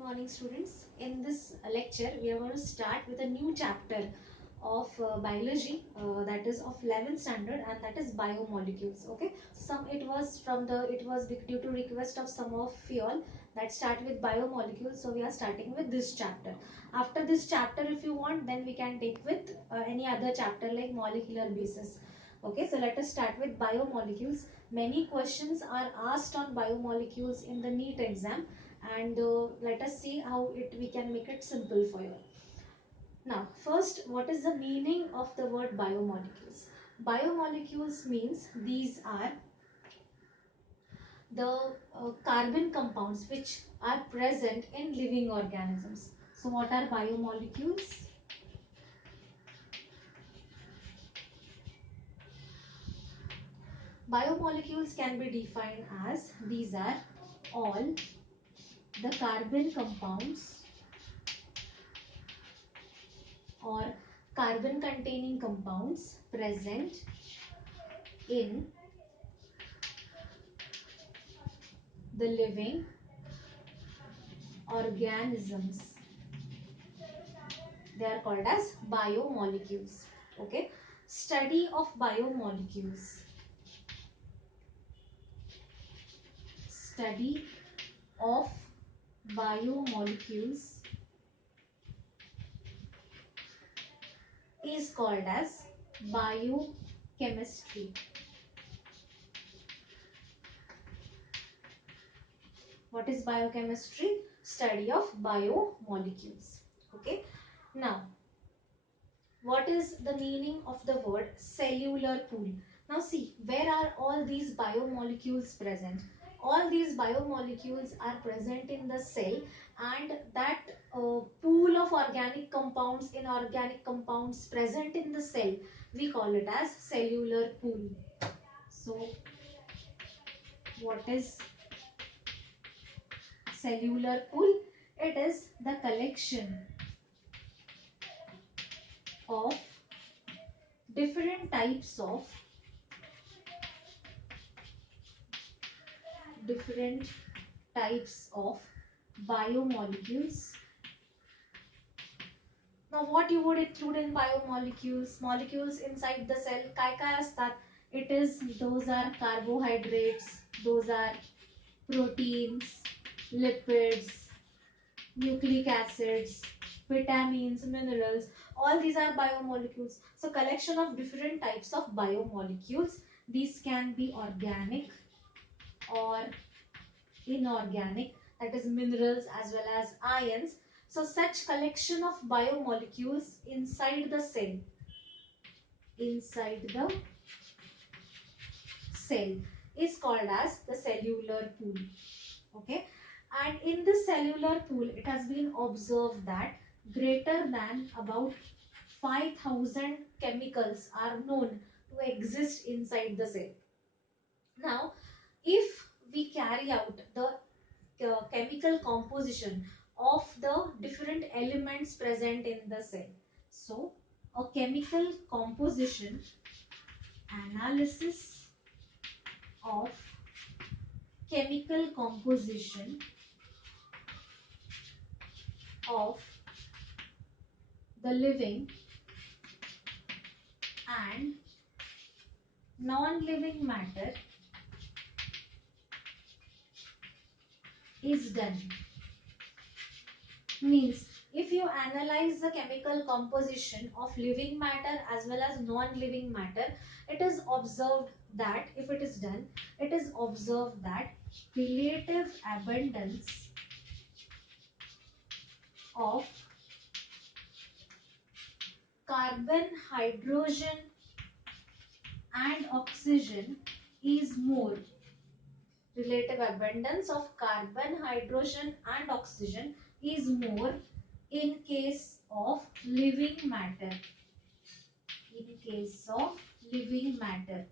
morning, students. In this lecture, we are going to start with a new chapter of biology, that is of 11th standard, and that is biomolecules. Okay, it was due to request of some of you all that start with biomolecules. So we are starting with this chapter. After this chapter, if you want, then we can take with any other chapter like molecular basis. Okay, so let us start with biomolecules. Many questions are asked on biomolecules in the NEET exam, and let us see how we can make it simple for you. Now, first, what is the meaning of the word biomolecules? Biomolecules means these are the carbon compounds which are present in living organisms. So, what are biomolecules? Biomolecules can be defined as these are all the carbon compounds or carbon containing compounds present in the living organisms. They are called as biomolecules. Okay. Study of biomolecules. Study of biomolecules is called as biochemistry. What is biochemistry? Study of biomolecules. Okay. Now, what is the meaning of the word cellular pool? Now see, where are all these biomolecules present? All these biomolecules are present in the cell, and that pool of organic compounds, inorganic compounds present in the cell, we call it as cellular pool. So, what is cellular pool? It is the collection of different types of biomolecules. Now, what you would include in biomolecules? Molecules inside the cell. काय काय असतात? Those are carbohydrates, those are proteins, lipids, nucleic acids, vitamins, minerals. All these are biomolecules. So, collection of different types of biomolecules. These can be organic or inorganic, that is minerals as well as ions. So such collection of biomolecules inside the cell is called as the cellular pool. Okay, and in the cellular pool it has been observed that greater than about 5,000 chemicals are known to exist inside the cell. Now, if we carry out the chemical composition of the different elements present in the cell. So, a chemical composition analysis of chemical composition of the living and non-living matter is done. Means, if you analyze the chemical composition of living matter as well as non-living matter, it is observed that if it is done, it is observed that relative abundance of carbon, hydrogen and oxygen is more. Relative abundance of carbon, hydrogen and oxygen is more in case of living matter. In case of living matter.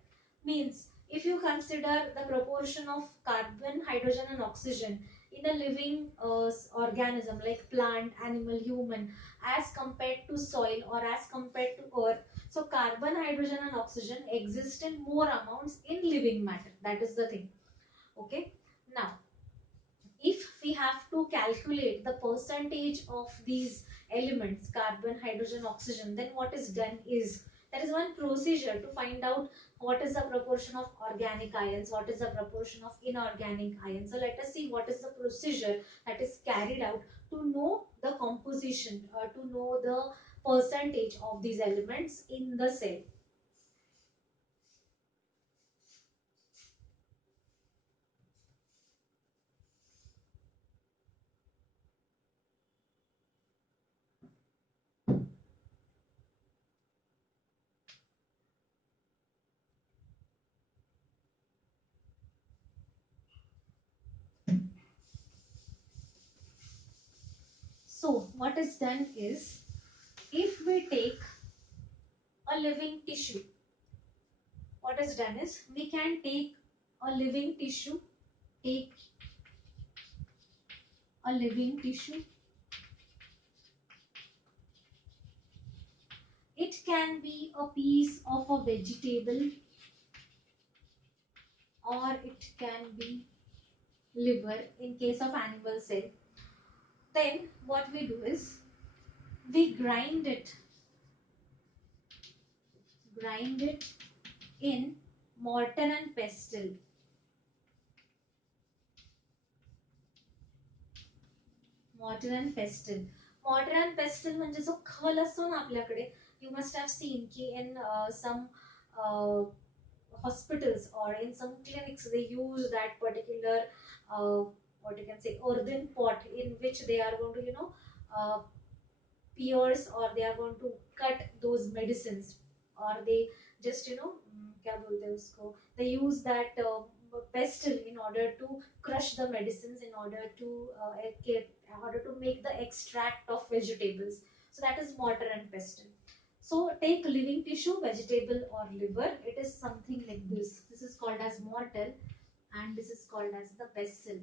Means, if you consider the proportion of carbon, hydrogen and oxygen in a living organism like plant, animal, human, as compared to soil or as compared to earth, so carbon, hydrogen and oxygen exist in more amounts in living matter. That is the thing. Okay. Now, if we have to calculate the percentage of these elements, carbon, hydrogen, oxygen, then what is done is there is one procedure to find out what is the proportion of organic ions, what is the proportion of inorganic ions. So let us see what is the procedure that is carried out to know the composition, to know the percentage of these elements in the cell. So what is done is, if we take a living tissue, what is done is we can take a living tissue, take a living tissue. It can be a piece of a vegetable, or it can be liver in case of animal cell. Then what we do is we grind it in mortar and pestle. Mortar and pestle. Mortar and pestle म्हणजे जो खल असतो ना आपल्याकडे, you must have seen की in some uh, hospitals or in some clinics they use that particular uh, what you can say earthen pot in which they are going to uh, pierce, or they are going to cut those medicines, or they just क्या बोलते हैं उसको, they use that pestle in order to crush the medicines, in order to in order to make the extract of vegetables. So that is mortar and pestle. So take living tissue, vegetable or liver. It is something like this. This is called as mortar, and this is called as the pestle,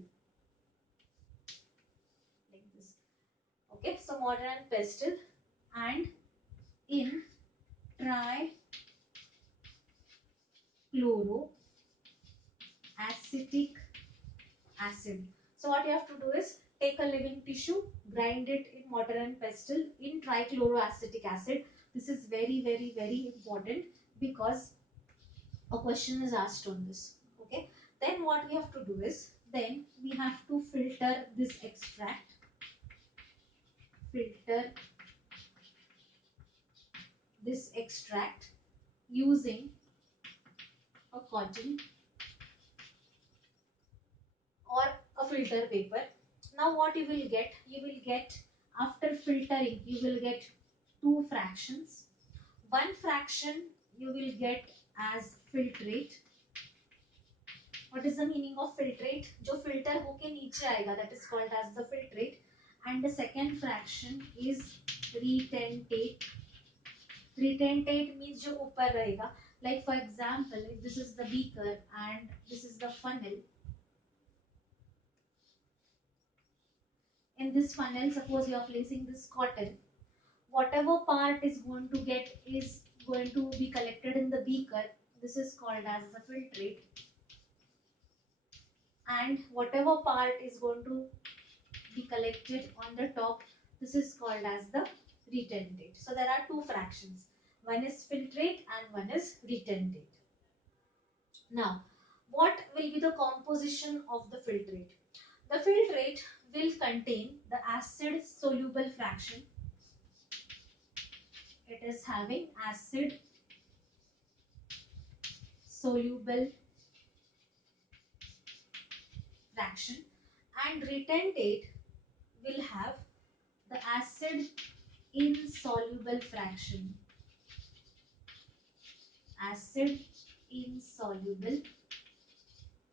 like this. Okay, so mortar and pestle, and in trichloroacetic acid. So what you have to do is take a living tissue, grind it in mortar and pestle in trichloroacetic acid. This is very, very, very important because a question is asked on this. Okay. Then what we have to do is, then we have to filter this extract, filter this extract using a cotton or a filter paper. Now what you will get after filtering, you will get two fractions. One fraction you will get as filtrate. What is the meaning of filtrate? जो filter होके नीचे आएगा, that is called as the filtrate. And the second fraction is retentate. Retentate means जो ऊपर रहेगा. Like for example, if this is the beaker and this is the funnel. In this funnel, suppose you are placing this cotton. Whatever part is going to be collected in the beaker. This is called as the filtrate. And whatever part is going to be collected on the top, this is called as the retentate. So there are two fractions. One is filtrate and one is retentate. Now, what will be the composition of the filtrate? The filtrate will contain the acid soluble fraction. It is having acid soluble fraction, and retentate will have the acid insoluble fraction. Acid insoluble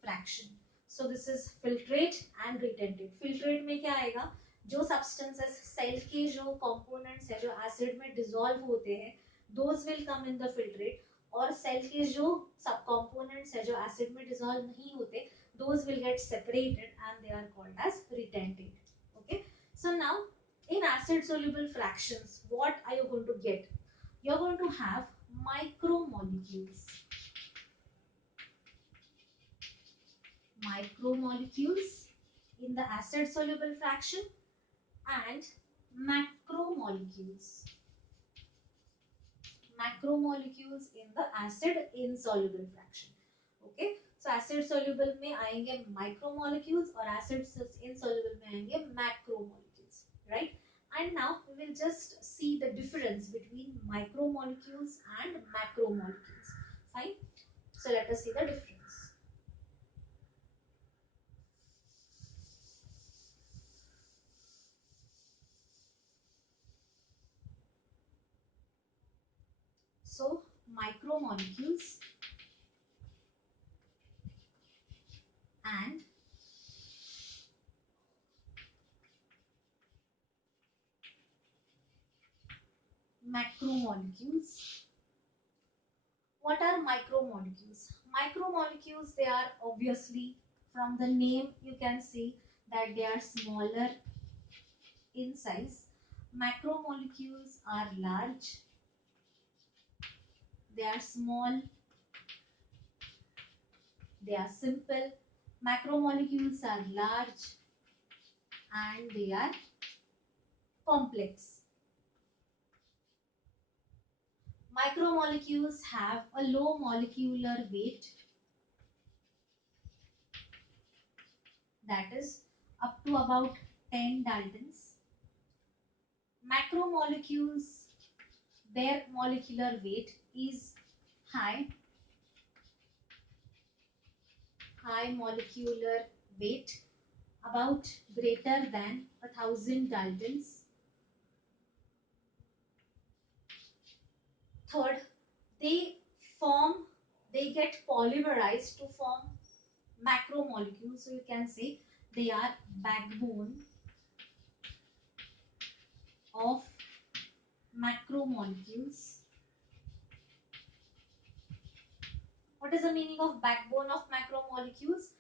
fraction. So this is filtrate and retentate. Filtrate में क्या आएगा? जो substances cell के जो components है जो acid में dissolve होते हैं, those will come in the filtrate. और cell के जो sub components है जो acid में dissolve नहीं होते, those will get separated and they are called as retentate. Okay. So now in acid soluble fractions, what are you going to get? You're going to have micromolecules. Micromolecules in the acid soluble fraction and macromolecules. Macromolecules in the acid insoluble fraction. Okay, so acid soluble में आएंगे micromolecules और acid insoluble में आएंगे macromolecules, right? And now we will just see the difference between micromolecules and macromolecules. Fine. So let us see the difference. So micromolecules and macromolecules. What are micromolecules? Micromolecules, they are obviously, from the name you can see that they are smaller in size. Macromolecules are large, they are small, they are simple. Macromolecules are large and they are complex. Micromolecules have a low molecular weight, that is up to about 10 Daltons. Macromolecules, their molecular weight is high, high molecular weight, about greater than 1,000 Daltons. Third, they form, they get polymerized to form macromolecules. So you can say they are backbone of macromolecules. What is the meaning of backbone of macromolecules?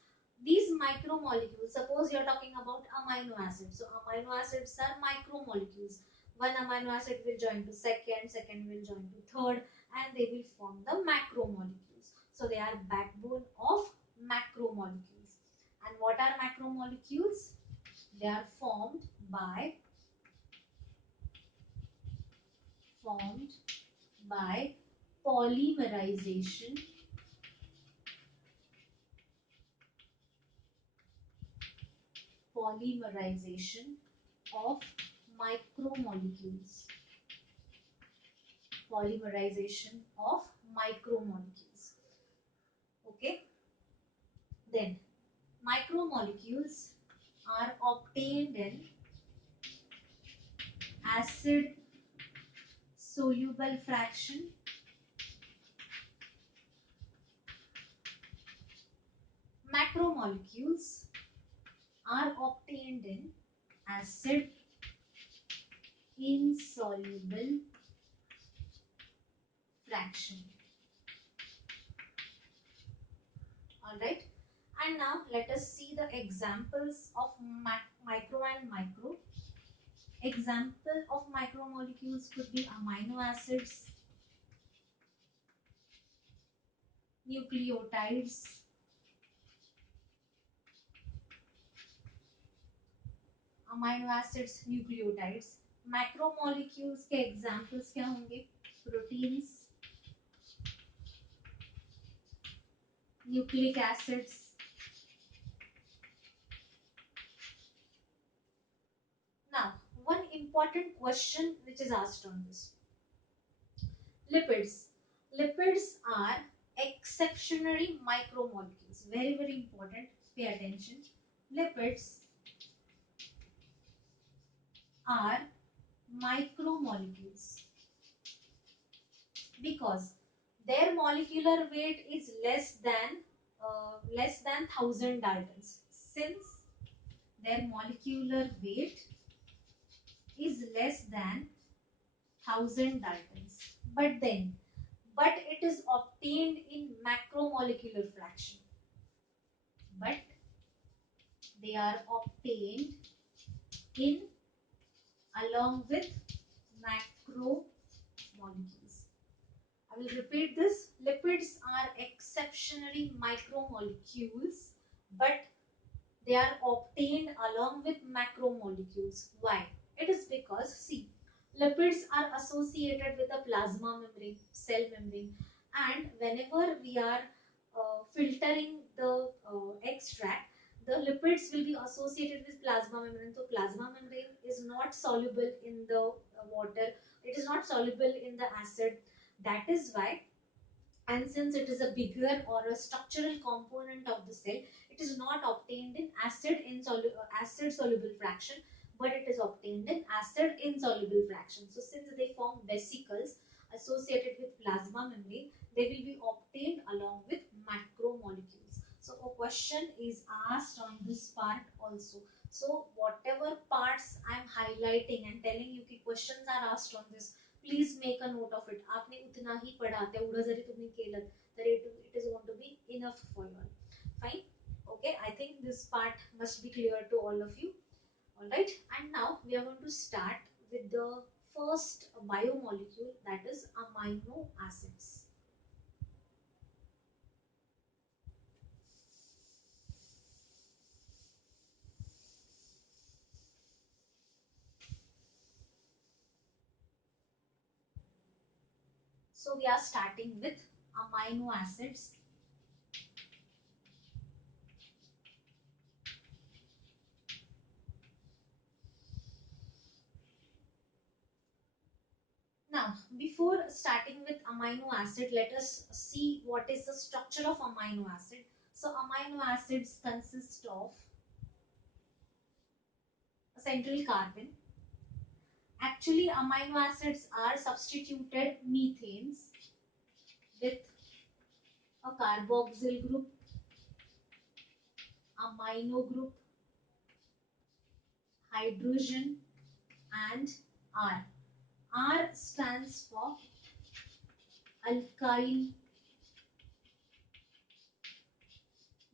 These micromolecules, suppose you are talking about amino acids. So amino acids are micromolecules. One amino acid will join to second, second will join to third, and they will form the macromolecules. So they are backbone of macromolecules. And what are macromolecules? They are formed by polymerization polymerization of micromolecules. Polymerization of micromolecules. Okay. Then micromolecules are obtained in acid soluble fraction. Macromolecules are obtained in acid insoluble fraction. Alright. And now let us see the examples of micro and macro. Example of macromolecules could be amino acids, nucleotides, amino acids, nucleotides. Macromolecules के examples क्या होंगे? Proteins, nucleic acids, now one important question which is asked on this: lipids. Lipids are exceptionally micromolecules, very very important, pay attention. Lipids are micromolecules because their molecular weight is less than 1,000 Daltons. Since their molecular weight is less than 1,000 Daltons, but it is obtained in macromolecular fraction. But they are obtained in along with macromolecules. I will repeat this. Lipids are exceptionally micromolecules, but They are obtained along with macromolecules. Why? It is because, see, lipids are associated with the plasma membrane, cell membrane, and whenever we are filtering the extract, the lipids will be associated with plasma membrane. So, plasma membrane is not soluble in the water, it is not soluble in the acid. That is why, and since it is a bigger or a structural component of the cell, it is not obtained in acid soluble fraction, but it is obtained in acid insoluble fraction. So since they form vesicles associated with plasma membrane, they will be obtained along with macromolecules. So a question is asked on this part also. So whatever parts I am highlighting and telling you कि questions are asked on this, please make a note of it. आपने उतना ही पढ़ा तेवढं जरी तुम्ही केलं तर it is going to be enough for you all. Fine. Okay, I think this part must be clear to all of you. All right, and now we are going to start with the first biomolecule, that is amino acids. So we are starting with amino acids. Now, before starting with amino acid, let us see what is the structure of amino acid. So, amino acids consist of a central carbon. Actually, amino acids are substituted methanes with a carboxyl group, amino group, hydrogen, and R. R stands for alkyl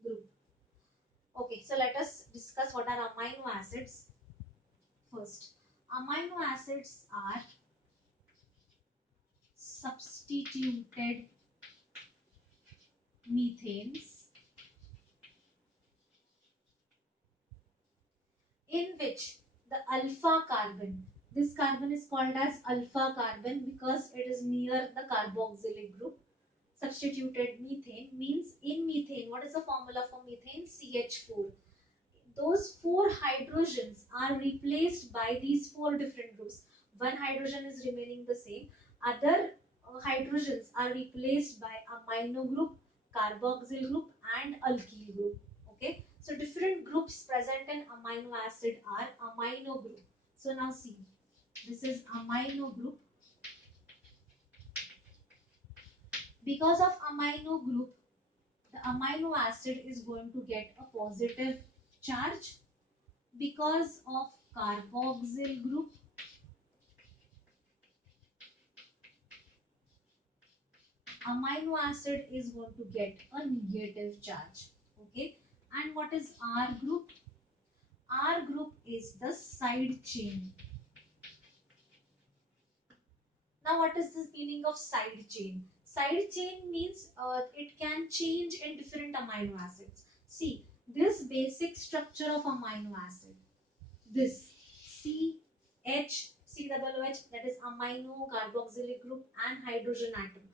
group. Okay, so let us discuss what are amino acids first. Amino acids are substituted methanes in which the alpha carbon, this carbon is called as alpha carbon because it is near the carboxylic group. Substituted methane means in methane, what is the formula for methane? CH4. Those four hydrogens are replaced by these four different groups. One hydrogen is remaining the same. Other hydrogens are replaced by amino group, carboxyl group, and alkyl group. Okay. So different groups present in amino acid are amino group. So now see, this is amino group. Because of amino group, the amino acid is going to get a positive charge. Because of carboxyl group, amino acid is going to get a negative charge. Okay, and what is R group? R group is the side chain. Now what is the meaning of side chain? Side chain means it can change in different amino acids. See, this basic structure of amino acid, this CH, that is amino carboxylic group and hydrogen atom.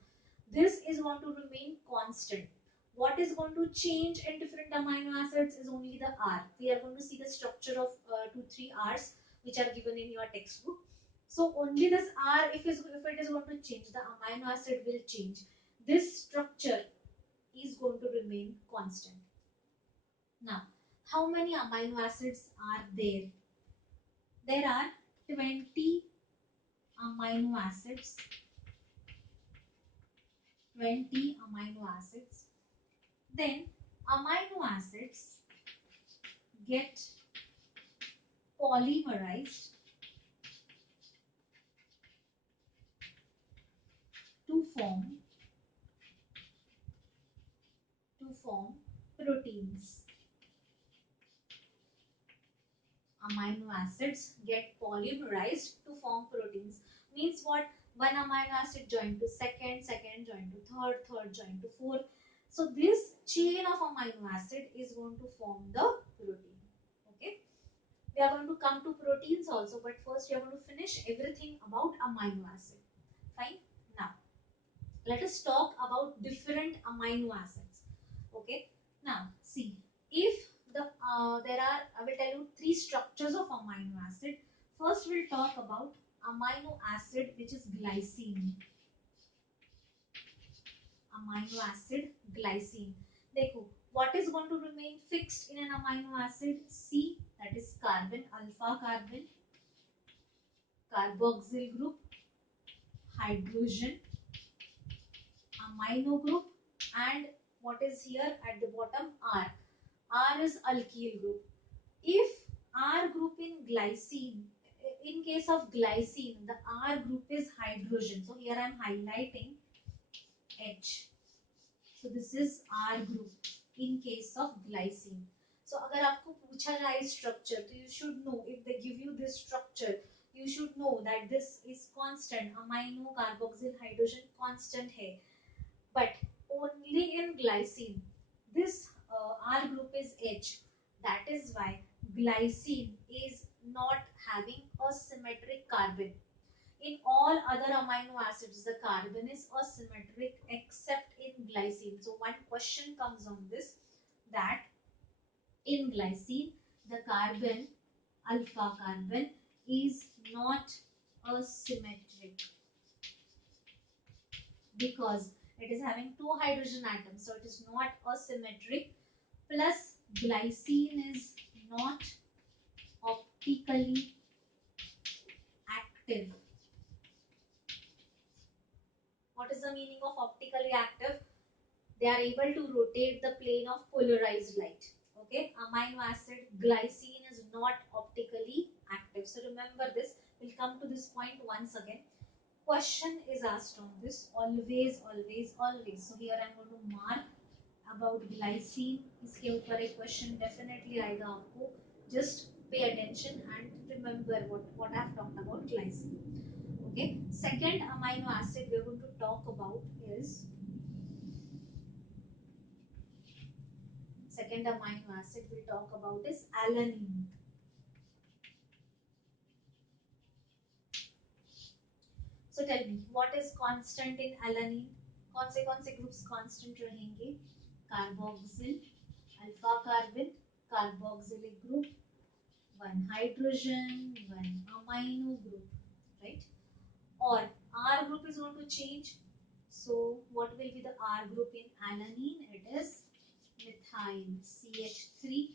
This is going to remain constant. What is going to change in different amino acids is only the R. We are going to see the structure of 2-3 R's which are given in your textbook. So only this R, if it is going to change, the amino acid will change. This structure is going to remain constant. Now, how many amino acids are there? There are 20 amino acids. 20 amino acids. Then amino acids get polymerized to form proteins. Amino acids get polymerized to form proteins. Means what? One amino acid joined to second, second joined to third, third joined to fourth. So this chain of amino acid is going to form the protein. We are going to come to proteins also, but first we are going to finish everything about amino acid. Fine. Now, let us talk about different amino acids. Okay. Now, see, if there are, I will tell you three structures of amino acid. First, we'll talk about amino acid, which is glycine. Amino acid, glycine. देखो, what is going to remain fixed in an amino acid? C, that is carbon, alpha carbon, carboxyl group, hydrogen, amino group, and what is here at the bottom? R. R is alkyl group. If R group in glycine, in case of glycine, the R group is hydrogen. So here I am highlighting H. So this is R group in case of glycine. So अगर आपको पूछा जाए structure, तो you should know, if they give you this structure, you should know that this is constant. Amino, carboxyl, hydrogen constant है. But only in glycine, this R group is H. That is why glycine is not having a symmetric carbon. In all other amino acids, the carbon is asymmetric except in glycine. So one question comes on this, that in glycine, the carbon, alpha carbon, is not asymmetric because it is having two hydrogen atoms. So it is not asymmetric. Plus glycine is not optically active. What is the meaning of optically active? They are able to rotate the plane of polarized light. Okay, amino acid glycine is not optically active. So remember this. We'll come to this point once again. Question is asked on this always, always, always. So here I'm going to mark about glycine. इसके ऊपर एक question definitely आएगा आपको. Just pay attention and remember what I have talked about glycine. Okay. Second amino acid we're going to talk about is second amino acid we'll talk about is alanine. So tell me, what is constant in alanine? कौन से groups constant रहेंगे? Carboxyl, alpha carbon, carboxylic group, one hydrogen, one amino group, right? Or R group is going to change. So what will be the R group in alanine? It is methyl CH3.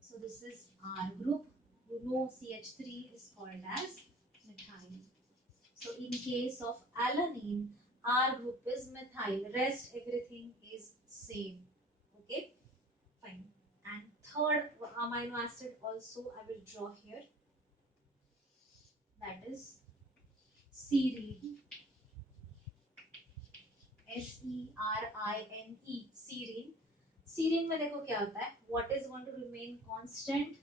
So this is R group. You know CH3 is called as methyl. So in case of alanine, R group is methyl. Rest everything is same. Okay, fine. And third amino acid also I will draw here. That is serine. SERINE. Serine. Serine में देखो क्या होता है? What is going to remain constant?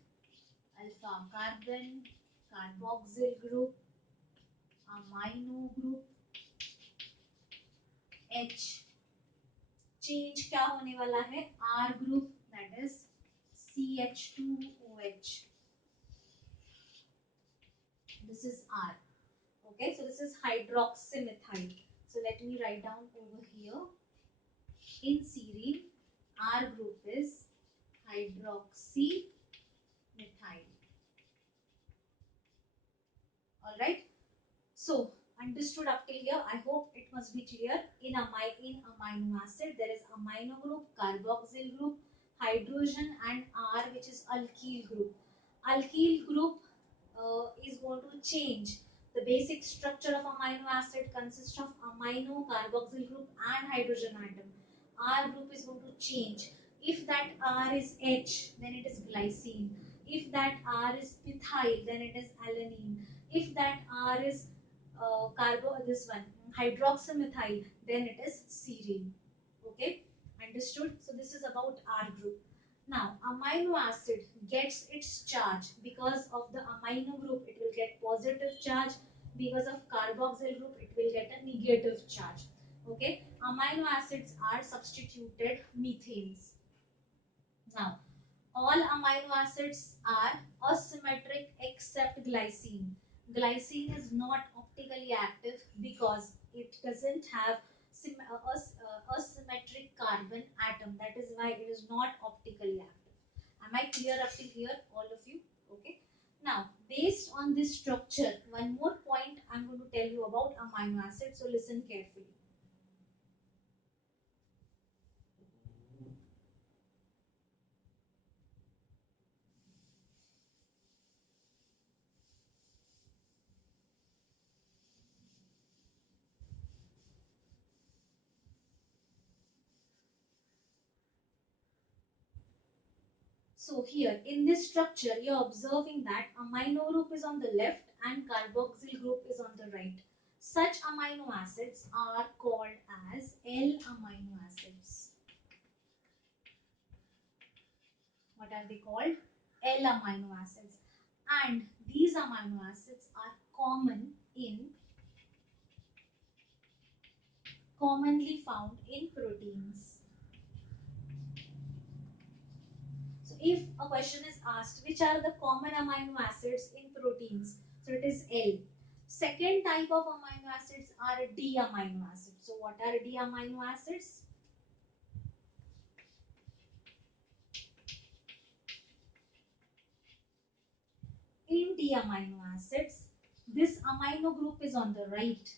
Alpha carbon, carboxyl group, amino group, H. Change क्या होने वाला है? R group, that is CH2OH. This is R. Okay, so this is hydroxymethyl. So let me write down over here. In serine, R group is hydroxymethyl. All right. So understood up till here. I hope it must be clear. In amino acid, there is amino group, carboxyl group, hydrogen, and R, which is alkyl group. Alkyl group is going to change. The basic structure of amino acid consists of amino, carboxyl group, and hydrogen atom. R group is going to change. If that R is H, then it is glycine. If that R is methyl, then it is alanine. If that R is this one hydroxymethyl, then it is serine. Okay, understood? So this is about R group. Now amino acid gets its charge because of the amino group. It will get positive charge. Because of carboxyl group, it will get a negative charge. Okay, amino acids are substituted methanes. Now All amino acids are asymmetric except glycine. Glycine is not optically active because it doesn't have asymmetric carbon atom. That is why it is not optically active. Am I clear up till here, all of you? Okay. Now, based on this structure, one more point I'm going to tell you about amino acids. So listen carefully. So here in this structure, you're observing that amino group is on the left and carboxyl group is on the right. Such amino acids are called as L amino acids. What are they called? L amino acids. And these amino acids are commonly found in proteins. So if a question is asked, which are the common amino acids in proteins? So it is L. Second type of amino acids are D amino acids. So what are D amino acids? In D amino acids, this amino group is on the right.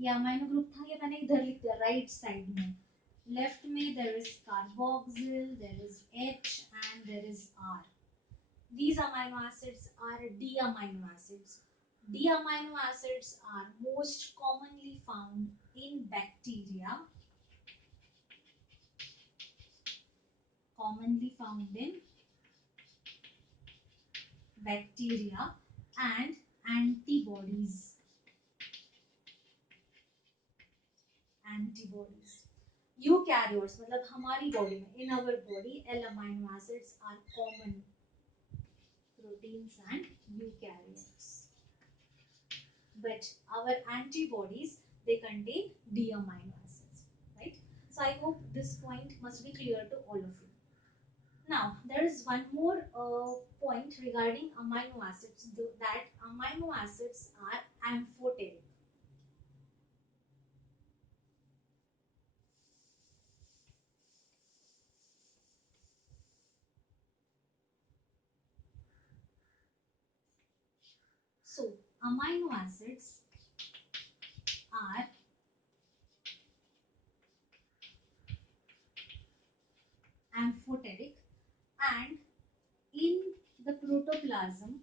ये amino group था ये मैंने इधर लिख दिया right side में. Left में there is carboxyl, there is H and there is R. These amino acids are D amino acids. D amino acids are most commonly found in bacteria, commonly found in bacteria and antibodies. Antibodies. Eukaryotes मतलब हमारी body में in our body L amino acids are common proteins and eukaryotes. But our antibodies they contain D amino acids, right? So I hope this point must be clear to all of you. Now there is one more point regarding amino acids, that amino acids are amphoteric. So amino acids are amphoteric, and in the protoplasm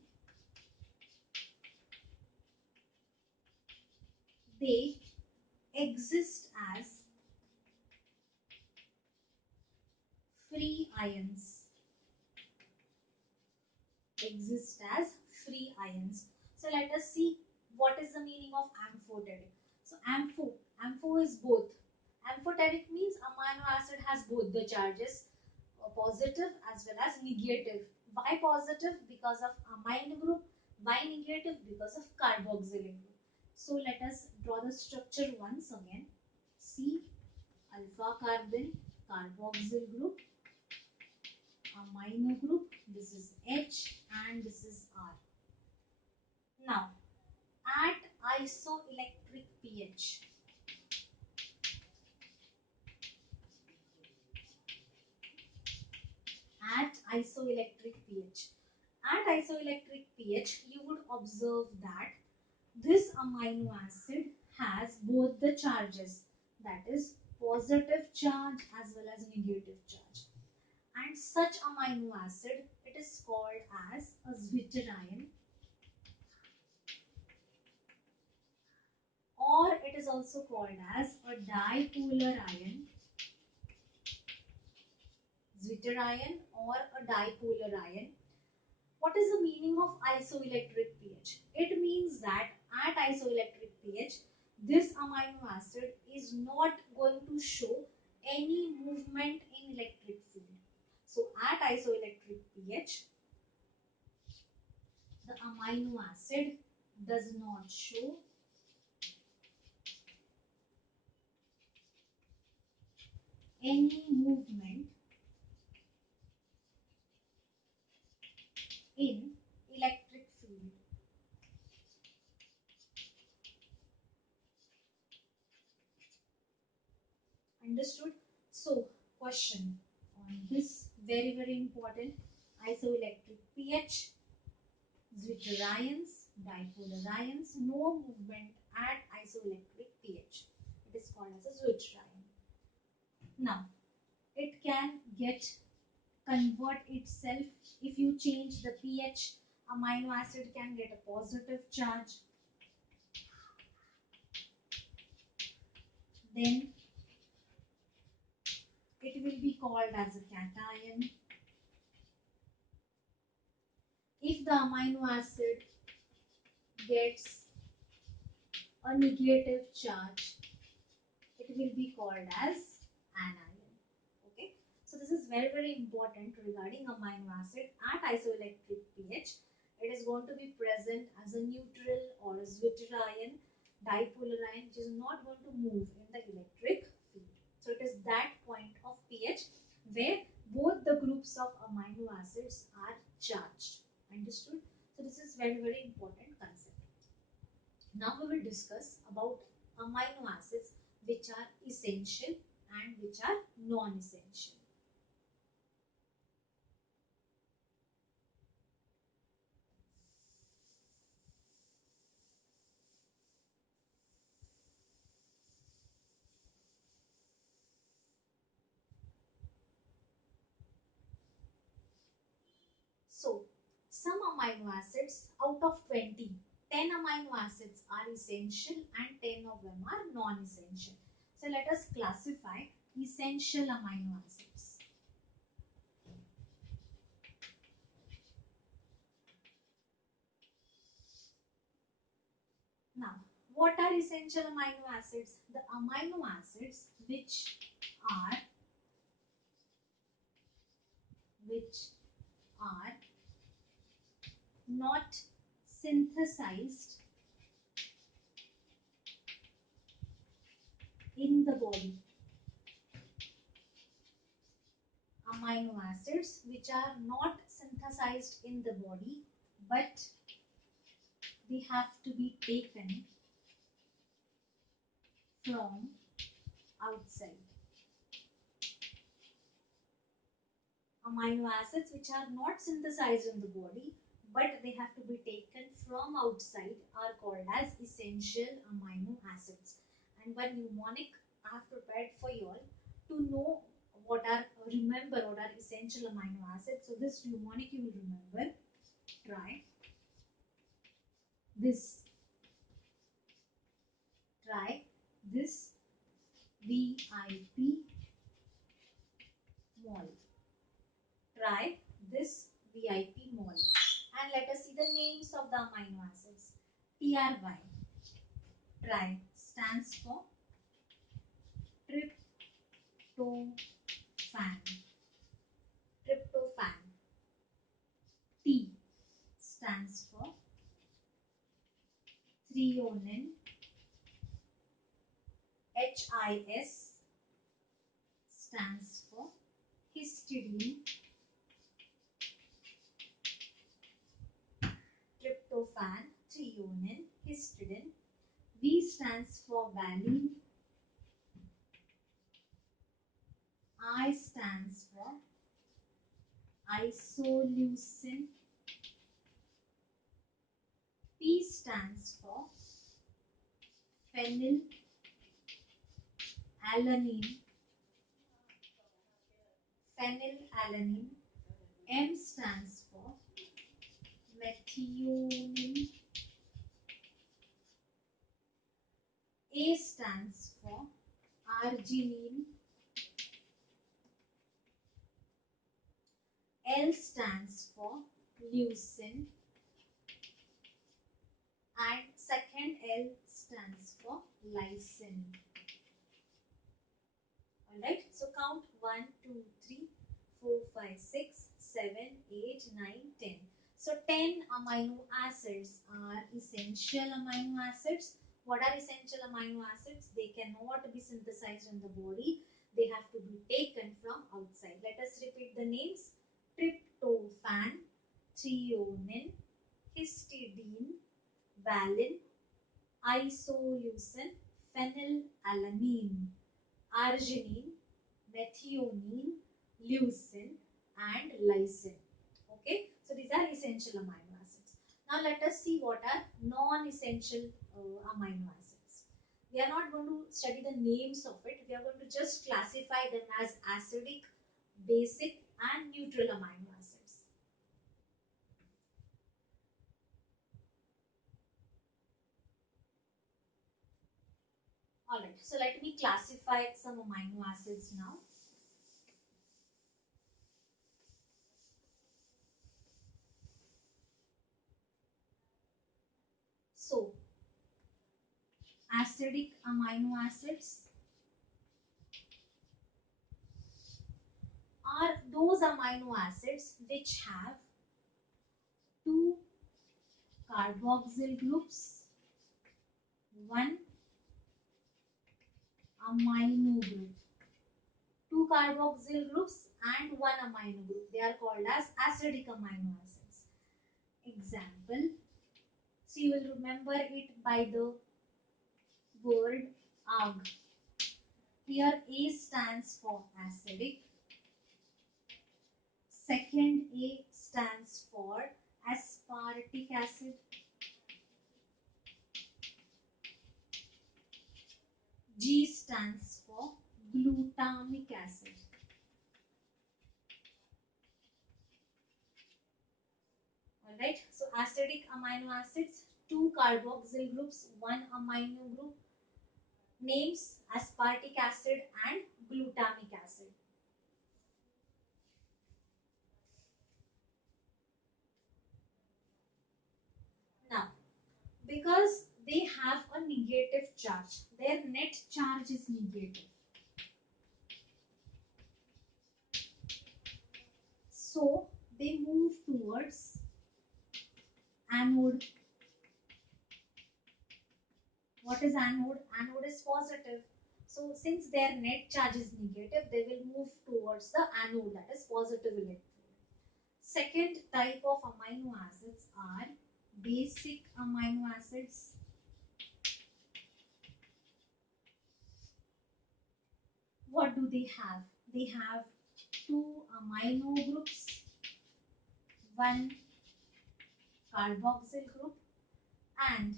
they exist as free ions. Exist as free ions. So let us see what is the meaning of amphoteric. So ampho is both. Amphoteric means amino acid has both the charges, positive as well as negative. Why positive? Because of amino group. Why negative? Because of carboxyl group. So let us draw the structure once again. C alpha carbon carboxyl group, amino group, this is H and this is R. Now at isoelectric pH, at isoelectric pH, at isoelectric pH you would observe that this amino acid has both the charges, that is positive charge as well as negative charge. And such amino acid it is called as a zwitterion, or it is also called as a dipolar ion, zwitterion or a dipolar ion. What is the meaning of isoelectric pH? It means that at isoelectric pH, this amino acid is not going to show any movement in electric field. So at isoelectric pH, the amino acid does not show any movement in electric field. Understood? So, question on this very important isoelectric pH, zwitterions, dipolar ions, no movement at isoelectric pH. It is called as a zwitterion. Now, it can convert itself if you change the pH. Amino acid can get a positive charge. Then it will be called as a cation. If the amino acid gets a negative charge, it will be called as anion. Okay, so this is very important regarding amino acid at isoelectric pH. It is going to be present as a neutral or a zwitterion, dipolar ion, which is not going to move in the electric field. So it is that point of pH where both the groups of amino acids are charged. Understood? So this is very important concept. Now we will discuss about amino acids which are essential and which are non-essential. So, some amino acids out of 20, 10 amino acids are essential and 10 of them are non-essential. So, let us classify essential amino acids. Now, what are essential amino acids? The amino acids are which are not synthesized in the body. Amino acids which are not synthesized in the body, but they have to be taken from outside. Amino acids which are not synthesized in the body, but they have to be taken from outside are called as essential amino acids. And one mnemonic I have prepared for you all to know remember what are essential amino acids. So this mnemonic you will remember. Try this. Try this VIP mol. Try this VIP mol. And let us see the names of the amino acids. TRY. Try stands for tryptophan. Tryptophan. T stands for threonine. HIS stands for histidine. Tryptophan, threonine, histidine. V stands for valine. I stands for isoleucine. P stands for phenylalanine. Phenylalanine. M stands for methionine. A stands for arginine. L stands for leucine. And second L stands for lysine. Alright, so count 1, 2, 3, 4, 5, 6, 7, 8, 9, 10. So 10 amino acids are essential amino acids. What are essential amino acids? They cannot be synthesized in the body. They have to be taken from outside. Let us repeat the names. Tryptophan, threonine, histidine, valine, isoleucine, phenylalanine, arginine, methionine, leucine, and lysine. Okay, so these are essential amino acids. Now let us see what are non-essential amino acids. We are not going to study the names of it. We are going to just classify them as acidic, basic, and neutral amino acids. Alright, so let me classify some amino acids now. So, acidic amino acids are those amino acids which have two carboxyl groups, one amino group. Two carboxyl groups and one amino group. They are called as acidic amino acids. Example, so you will remember it by the word AG. Here A stands for acidic. Second A stands for aspartic acid. G stands for glutamic acid. Alright, so acidic amino acids, two carboxyl groups, one amino group, names aspartic acid and glutamic acid. Now, because they have a negative charge, their net charge is negative. So, they move towards anode. What is anode? Anode is positive. So, since their net charge is negative, they will move towards the anode, that is positive electrode. Second type of amino acids are basic amino acids. What do they have? They have two amino groups, one carboxyl group, and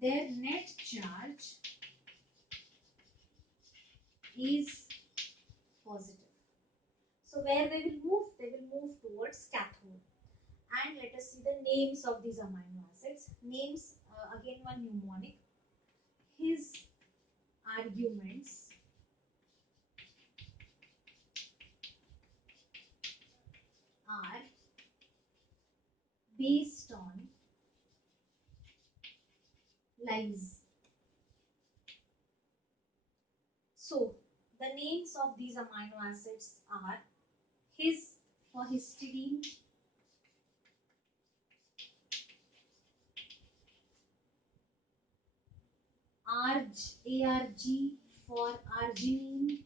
their net charge is positive. So where they will move? They will move towards cathode. And let us see the names of these amino acids. Names, again one mnemonic. His arguments are based on lies. So the names of these amino acids are his for histidine, ARG for arginine,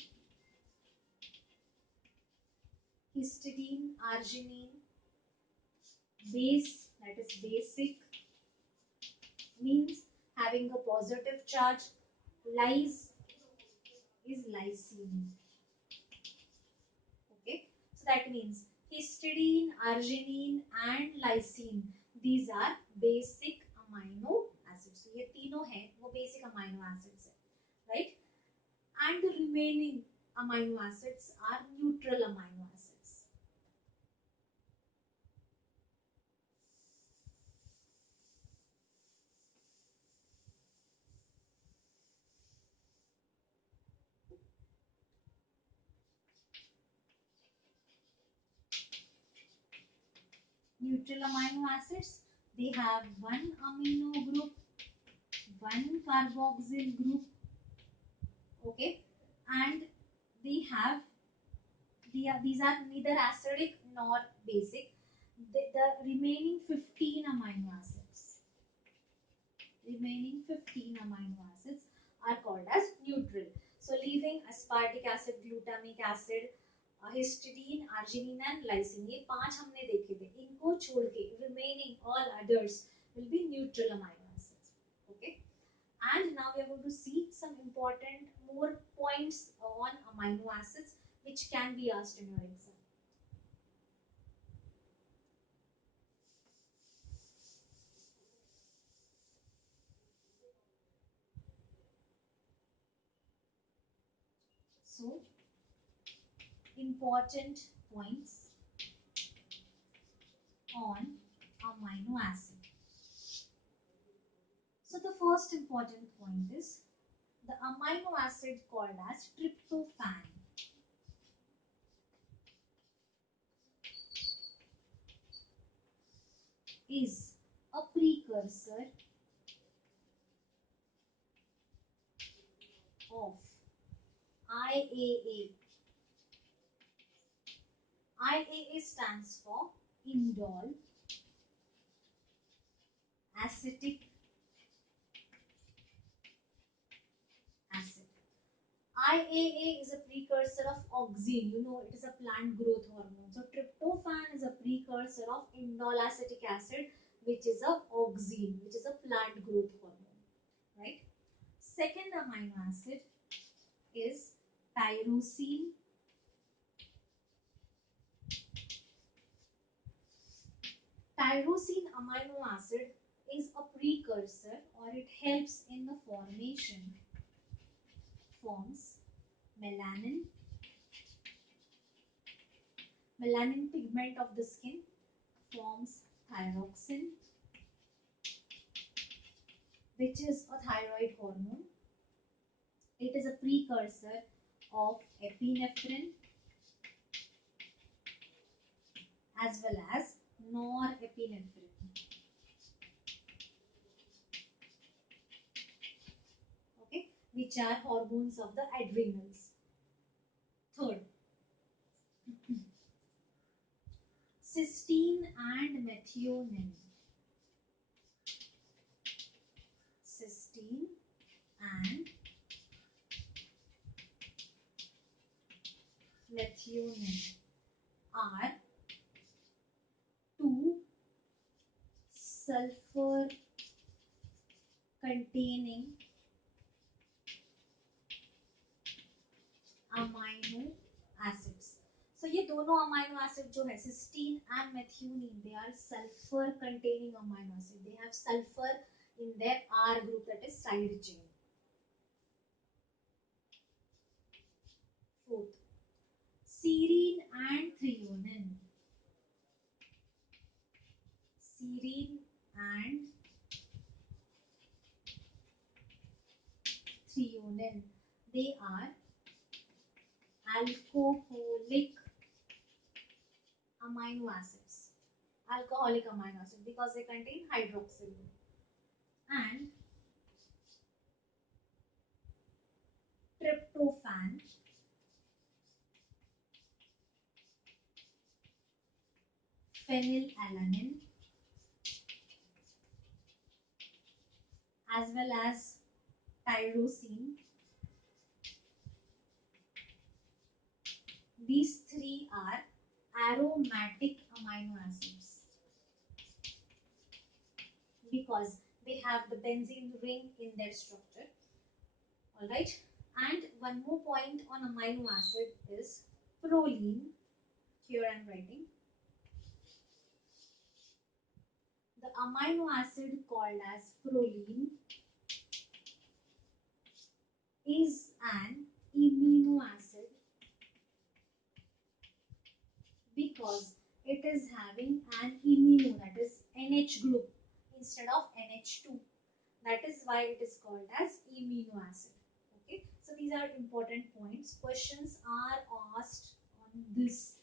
histidine, arginine, base, that is basic, means having a positive charge, lys is lysine. Okay, so that means histidine, arginine and lysine, these are basic amino acids. So ये तीनों है वो basic amino acids है, right? And the remaining amino acids are neutral amino acids. Neutral amino acids, they have one amino group, one carboxyl group, okay, and they have these are neither acidic nor basic. The remaining 15 amino acids, remaining 15 amino acids are called as neutral. So leaving aspartic acid, glutamic acid, histidine, arginine and lysine, ये पांच हमने देखे थे. इनको छोड़ के remaining all others will be neutral amino acids. Okay, and now we are going to see some important more points on amino acids which can be asked in your exam. So, important points on amino acid. So the first important point is the amino acid called as tryptophan is a precursor of IAA. IAA stands for indole acetic acid. IAA is a precursor of auxin. You know, it is a plant growth hormone. So tryptophan is a precursor of indole acetic acid, which is a auxin, which is a plant growth hormone. Right? Second amino acid is tyrosine. Tyrosine amino acid is a precursor, or it helps in the forms melanin, melanin pigment of the skin, forms thyroxine, which is a thyroid hormone. It is a precursor of epinephrine as well as norepinephrine. Okay, which are hormones of the adrenals. Third, cysteine and methionine. Cysteine and methionine are two sulfur containing amino acids. So ये दोनों amino acid जो है cysteine and methionine, they are sulfur containing amino acid. They have sulfur in their R group, that is side chain. Fourth, serine and threonine. Serine and threonine, they are alcoholic amino acids. Alcoholic amino acid because they contain hydroxyl group. And tryptophan, phenylalanine, as well as tyrosine. These three are aromatic amino acids because they have the benzene ring in their structure. Alright. And one more point on amino acid is proline. Here I am writing. The amino acid called as proline is an amino acid because it is having an imino, that is NH group instead of NH2. That is why it is called as amino acid. Okay, so these are important points. Questions are asked on this: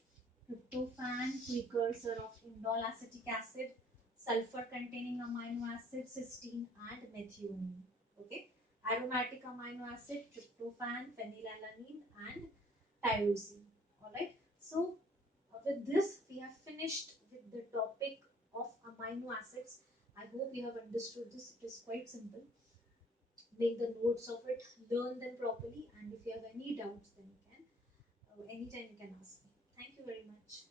tryptophan, precursor of indole acetic acid, sulfur containing amino acid, cysteine and methionine. Okay, aromatic amino acid, tryptophan, phenylalanine and tyrosine. Alright, so with this we have finished with the topic of amino acids. I hope you have understood this. It is quite simple. Make the notes of it, learn them properly, and if you have any doubts, then you can anytime you can ask me. Thank you very much.